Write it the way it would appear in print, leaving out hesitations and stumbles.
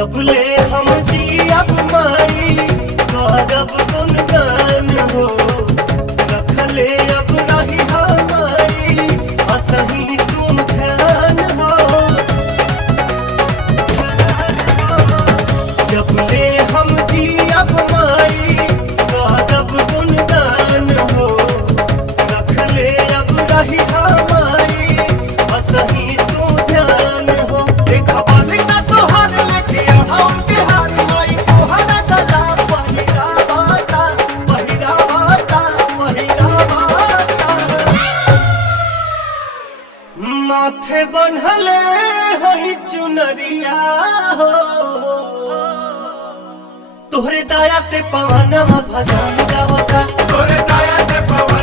जब ले हम जियब माई करब गुनगान हो, रखले अब रही हमारी असही तू ध्यान हो। जब ले हम जियब माई करब गुनगान हो, रखले अब रही हमारी असही तू ध्यान हो। देखा बालिका तोहार लेके हम बिहार माई तोहरा गला पहिरावाता पहिरावाता पहिरावाता। माथे बन्हले हई चुनरिया हो, तोहरे दया से पवनवा भजन गावता, तोरे दया से पवन